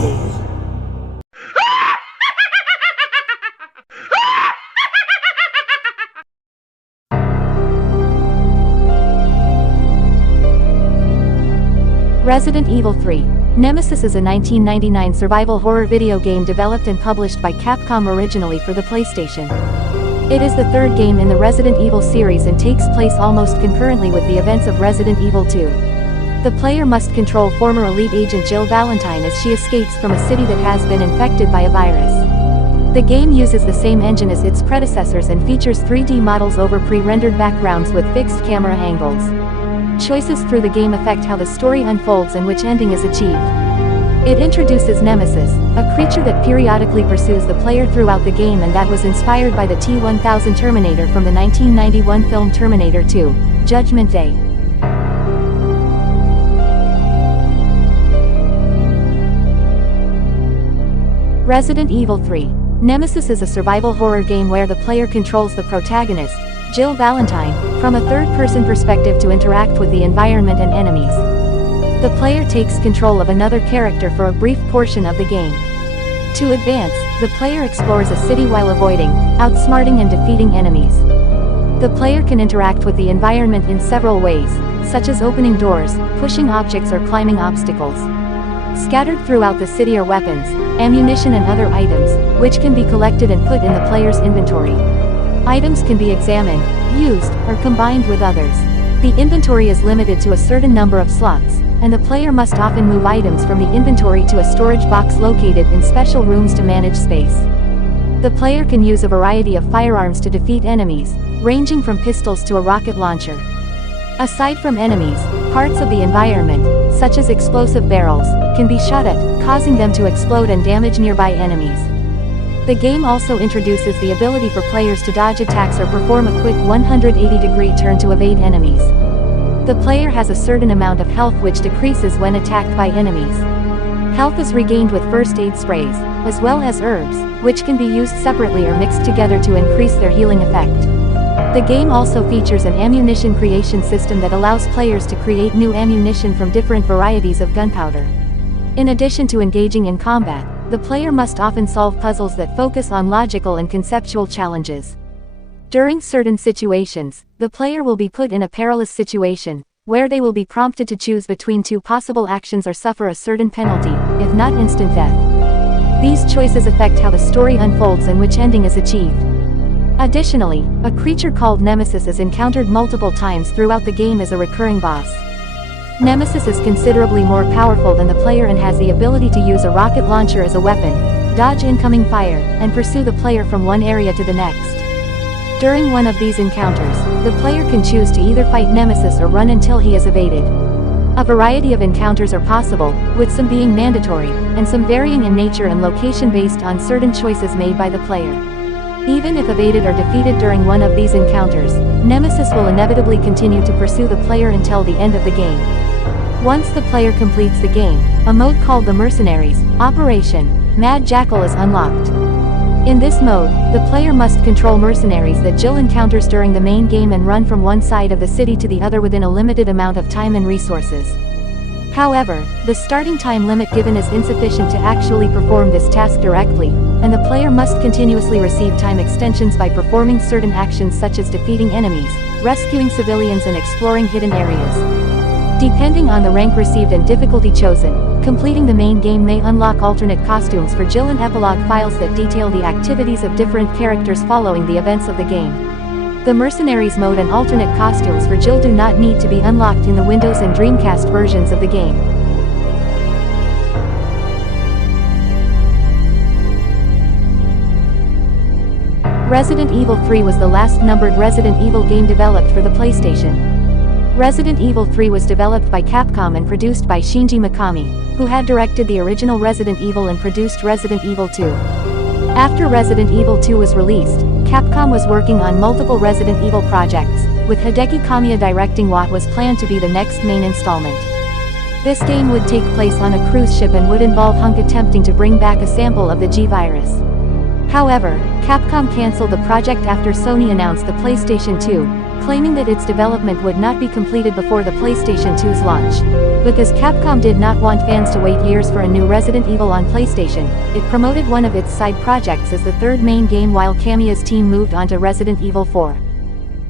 evil. Resident Evil 3. Nemesis is a 1999 survival horror video game developed and published by Capcom originally for the PlayStation. It is the third game in the Resident Evil series and takes place almost concurrently with the events of Resident Evil 2. The player must control former elite agent Jill Valentine as she escapes from a city that has been infected by a virus. The game uses the same engine as its predecessors and features 3D models over pre-rendered backgrounds with fixed camera angles. Choices through the game affect how the story unfolds and which ending is achieved. It introduces Nemesis, a creature that periodically pursues the player throughout the game and that was inspired by the T-1000 Terminator from the 1991 film Terminator 2: Judgment Day. Resident Evil 3. Nemesis is a survival horror game where the player controls the protagonist, Jill Valentine, from a third-person perspective to interact with the environment and enemies. The player takes control of another character for a brief portion of the game. To advance, the player explores a city while avoiding, outsmarting and defeating enemies. The player can interact with the environment in several ways, such as opening doors, pushing objects or climbing obstacles. Scattered throughout the city are weapons, ammunition and other items, which can be collected and put in the player's inventory. Items can be examined, used, or combined with others. The inventory is limited to a certain number of slots, and the player must often move items from the inventory to a storage box located in special rooms to manage space. The player can use a variety of firearms to defeat enemies, ranging from pistols to a rocket launcher. Aside from enemies, parts of the environment, such as explosive barrels, can be shot at, causing them to explode and damage nearby enemies. The game also introduces the ability for players to dodge attacks or perform a quick 180-degree turn to evade enemies. The player has a certain amount of health which decreases when attacked by enemies. Health is regained with first aid sprays, as well as herbs, which can be used separately or mixed together to increase their healing effect. The game also features an ammunition creation system that allows players to create new ammunition from different varieties of gunpowder. In addition to engaging in combat, the player must often solve puzzles that focus on logical and conceptual challenges. During certain situations, the player will be put in a perilous situation, where they will be prompted to choose between two possible actions or suffer a certain penalty, if not instant death. These choices affect how the story unfolds and which ending is achieved. Additionally, a creature called Nemesis is encountered multiple times throughout the game as a recurring boss. Nemesis is considerably more powerful than the player and has the ability to use a rocket launcher as a weapon, dodge incoming fire, and pursue the player from one area to the next. During one of these encounters, the player can choose to either fight Nemesis or run until he is evaded. A variety of encounters are possible, with some being mandatory, and some varying in nature and location based on certain choices made by the player. Even if evaded or defeated during one of these encounters, Nemesis will inevitably continue to pursue the player until the end of the game. Once the player completes the game, a mode called the Mercenaries, Operation Mad Jackal is unlocked. In this mode, the player must control mercenaries that Jill encounters during the main game and run from one side of the city to the other within a limited amount of time and resources. However, the starting time limit given is insufficient to actually perform this task directly, and the player must continuously receive time extensions by performing certain actions such as defeating enemies, rescuing civilians and exploring hidden areas. Depending on the rank received and difficulty chosen, completing the main game may unlock alternate costumes for Jill and epilogue files that detail the activities of different characters following the events of the game. The Mercenaries mode and alternate costumes for Jill do not need to be unlocked in the Windows and Dreamcast versions of the game. Resident Evil 3 was the last numbered Resident Evil game developed for the PlayStation. Resident Evil 3 was developed by Capcom and produced by Shinji Mikami, who had directed the original Resident Evil and produced Resident Evil 2. After Resident Evil 2 was released, Capcom was working on multiple Resident Evil projects, with Hideki Kamiya directing what was planned to be the next main installment. This game would take place on a cruise ship and would involve Hunk attempting to bring back a sample of the G virus. However, Capcom cancelled the project after Sony announced the PlayStation 2, claiming that its development would not be completed before the PlayStation 2's launch. Because Capcom did not want fans to wait years for a new Resident Evil on PlayStation, it promoted one of its side projects as the third main game while Kamiya's team moved on to Resident Evil 4.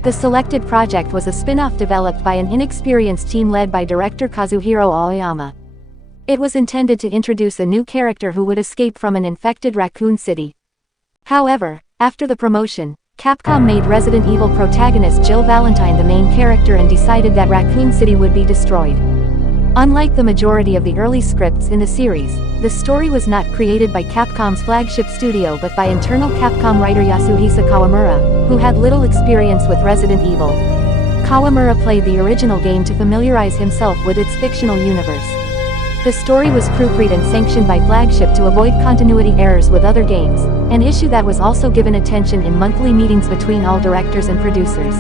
The selected project was a spin-off developed by an inexperienced team led by director Kazuhiro Aoyama. It was intended to introduce a new character who would escape from an infected Raccoon City. However, after the promotion, Capcom made Resident Evil protagonist Jill Valentine the main character and decided that Raccoon City would be destroyed. Unlike the majority of the early scripts in the series, the story was not created by Capcom's flagship studio but by internal Capcom writer Yasuhisa Kawamura, who had little experience with Resident Evil. Kawamura played the original game to familiarize himself with its fictional universe. The story was proofread and sanctioned by Flagship to avoid continuity errors with other games, an issue that was also given attention in monthly meetings between all directors and producers.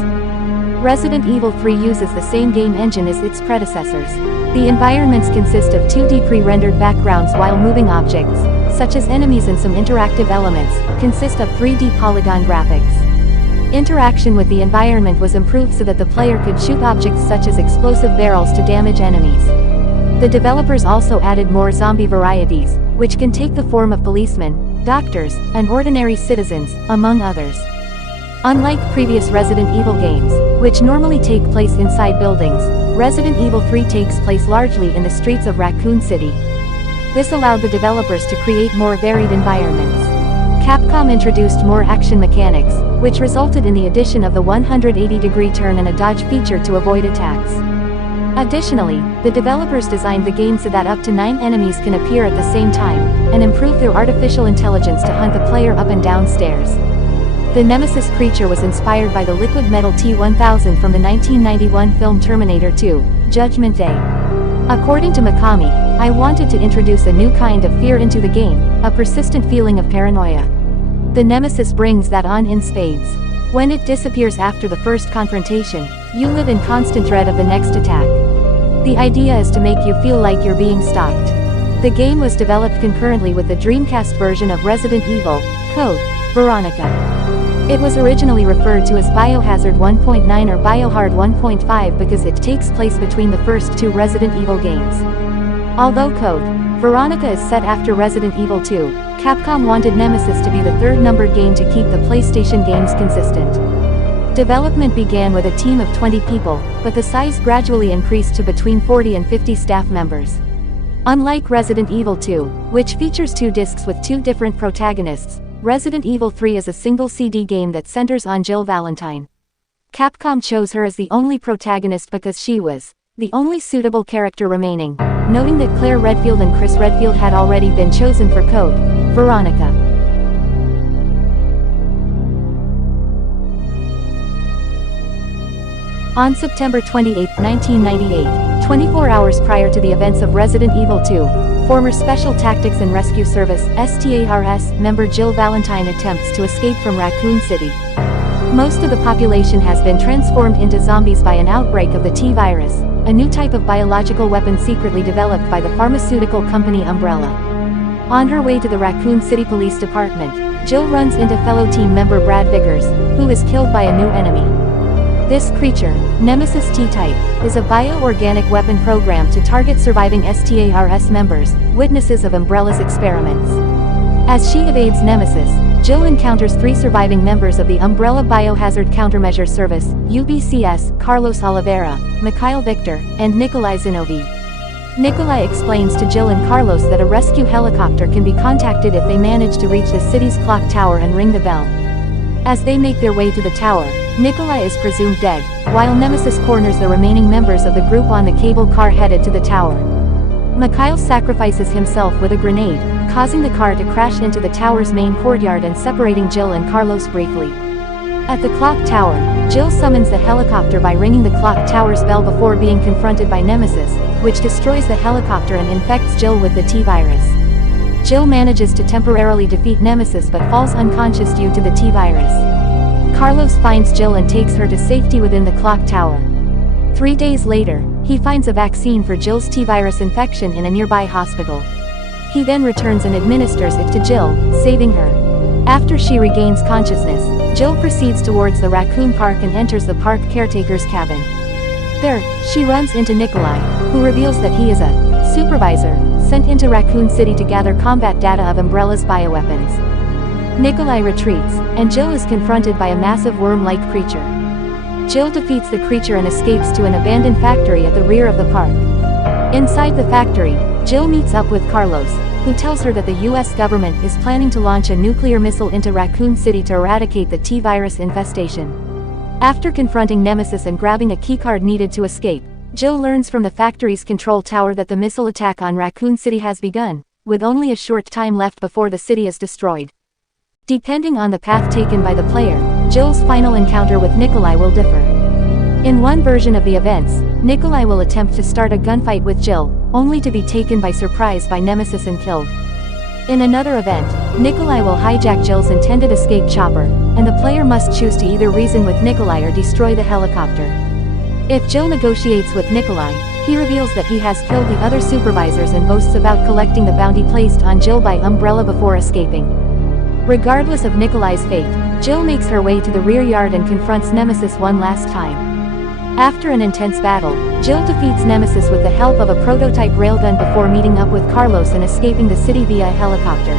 Resident Evil 3 uses the same game engine as its predecessors. The environments consist of 2D pre-rendered backgrounds while moving objects, such as enemies and some interactive elements, consist of 3D polygon graphics. Interaction with the environment was improved so that the player could shoot objects such as explosive barrels to damage enemies. The developers also added more zombie varieties, which can take the form of policemen, doctors, and ordinary citizens, among others. Unlike previous Resident Evil games, which normally take place inside buildings, Resident Evil 3 takes place largely in the streets of Raccoon City. This allowed the developers to create more varied environments. Capcom introduced more action mechanics, which resulted in the addition of the 180-degree turn and a dodge feature to avoid attacks. Additionally, the developers designed the game so that up to 9 enemies can appear at the same time, and improved their artificial intelligence to hunt the player up and down stairs. The Nemesis creature was inspired by the liquid metal T-1000 from the 1991 film Terminator 2, Judgment Day. According to Mikami, I wanted to introduce a new kind of fear into the game, a persistent feeling of paranoia. The Nemesis brings that on in spades. When it disappears after the first confrontation, you live in constant dread of the next attack. The idea is to make you feel like you're being stalked. The game was developed concurrently with the Dreamcast version of Resident Evil, Code Veronica. It was originally referred to as Biohazard 1.9 or Biohard 1.5 because it takes place between the first 2 Resident Evil games. Although Code Veronica is set after Resident Evil 2, Capcom wanted Nemesis to be the third numbered game to keep the PlayStation games consistent. Development began with a team of 20 people, but the size gradually increased to between 40 and 50 staff members. Unlike Resident Evil 2, which features 2 discs with 2 different protagonists, Resident Evil 3 is a single CD game that centers on Jill Valentine. Capcom chose her as the only protagonist because she was the only suitable character remaining, noting that Claire Redfield and Chris Redfield had already been chosen for Code Veronica. On September 28, 1998, 24 hours prior to the events of Resident Evil 2, former Special Tactics and Rescue Service (STARS) member Jill Valentine attempts to escape from Raccoon City. Most of the population has been transformed into zombies by an outbreak of the T-virus, a new type of biological weapon secretly developed by the pharmaceutical company Umbrella. On her way to the Raccoon City Police Department, Jill runs into fellow team member Brad Vickers, who is killed by a new enemy. This creature, Nemesis T-Type, is a bioorganic weapon programmed to target surviving STARS members, witnesses of Umbrella's experiments. As she evades Nemesis, Jill encounters 3 surviving members of the Umbrella Biohazard Countermeasure Service, UBCS, Carlos Oliveira, Mikhail Victor, and Nikolai Zinoviev. Nikolai explains to Jill and Carlos that a rescue helicopter can be contacted if they manage to reach the city's clock tower and ring the bell. As they make their way to the tower, Nikolai is presumed dead, while Nemesis corners the remaining members of the group on the cable car headed to the tower. Mikhail sacrifices himself with a grenade, causing the car to crash into the tower's main courtyard and separating Jill and Carlos briefly. At the clock tower, Jill summons the helicopter by ringing the clock tower's bell before being confronted by Nemesis, which destroys the helicopter and infects Jill with the T-virus. Jill manages to temporarily defeat Nemesis but falls unconscious due to the T-virus. Carlos finds Jill and takes her to safety within the clock tower. 3 days later, he finds a vaccine for Jill's T-virus infection in a nearby hospital. He then returns and administers it to Jill, saving her. After she regains consciousness, Jill proceeds towards the raccoon park and enters the park caretaker's cabin. There, she runs into Nikolai, who reveals that he is a supervisor sent into Raccoon City to gather combat data of Umbrella's bioweapons. Nikolai retreats, and Jill is confronted by a massive worm-like creature. Jill defeats the creature and escapes to an abandoned factory at the rear of the park. Inside the factory, Jill meets up with Carlos, who tells her that the US government is planning to launch a nuclear missile into Raccoon City to eradicate the T-virus infestation. After confronting Nemesis and grabbing a keycard needed to escape, Jill learns from the factory's control tower that the missile attack on Raccoon City has begun, with only a short time left before the city is destroyed. Depending on the path taken by the player, Jill's final encounter with Nikolai will differ. In one version of the events, Nikolai will attempt to start a gunfight with Jill, only to be taken by surprise by Nemesis and killed. In another event, Nikolai will hijack Jill's intended escape chopper, and the player must choose to either reason with Nikolai or destroy the helicopter. If Jill negotiates with Nikolai, he reveals that he has killed the other supervisors and boasts about collecting the bounty placed on Jill by Umbrella before escaping. Regardless of Nikolai's fate, Jill makes her way to the rear yard and confronts Nemesis one last time. After an intense battle, Jill defeats Nemesis with the help of a prototype railgun before meeting up with Carlos and escaping the city via a helicopter.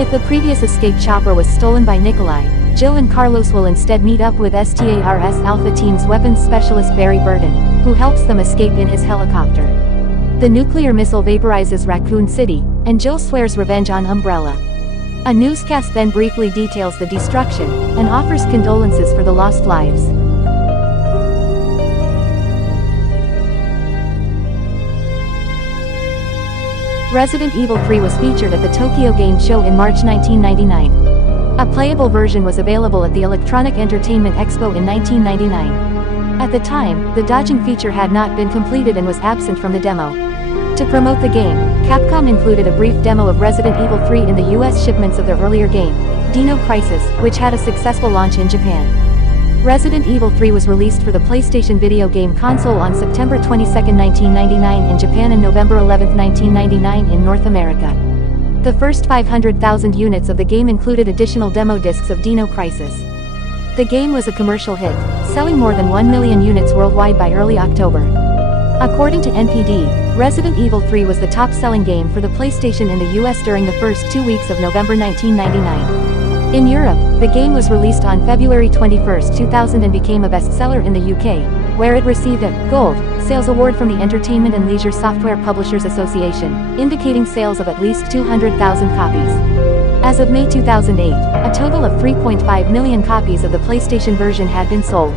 If the previous escape chopper was stolen by Nikolai, Jill and Carlos will instead meet up with STARS Alpha Team's weapons specialist Barry Burton, who helps them escape in his helicopter. The nuclear missile vaporizes Raccoon City, and Jill swears revenge on Umbrella. A newscast then briefly details the destruction, and offers condolences for the lost lives. Resident Evil 3 was featured at the Tokyo Game Show in March 1999. A playable version was available at the Electronic Entertainment Expo in 1999. At the time, the dodging feature had not been completed and was absent from the demo. To promote the game, Capcom included a brief demo of Resident Evil 3 in the US shipments of their earlier game, Dino Crisis, which had a successful launch in Japan. Resident Evil 3 was released for the PlayStation video game console on September 22, 1999 in Japan and November 11, 1999 in North America. The first 500,000 units of the game included additional demo discs of Dino Crisis. The game was a commercial hit, selling more than 1 million units worldwide by early October. According to NPD, Resident Evil 3 was the top-selling game for the PlayStation in the US during the first 2 weeks of November 1999. In Europe, the game was released on February 21, 2000 and became a bestseller in the UK, where it received a Gold Sales Award from the Entertainment and Leisure Software Publishers Association, indicating sales of at least 200,000 copies. As of May 2008, a total of 3.5 million copies of the PlayStation version had been sold.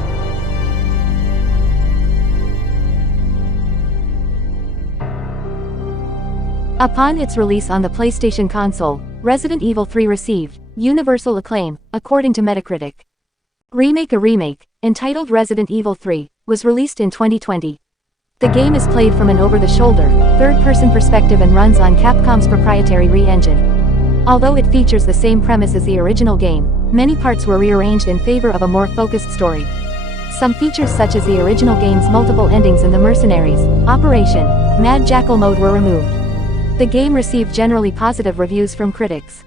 Upon its release on the PlayStation console, Resident Evil 3 received universal acclaim, according to Metacritic. A remake, entitled Resident Evil 3, was released in 2020. The game is played from an over-the-shoulder, third-person perspective and runs on Capcom's proprietary Re-engine. Although it features the same premise as the original game, many parts were rearranged in favor of a more focused story. Some features such as the original game's multiple endings and the Mercenaries, Operation Mad Jackal mode were removed. The game received generally positive reviews from critics.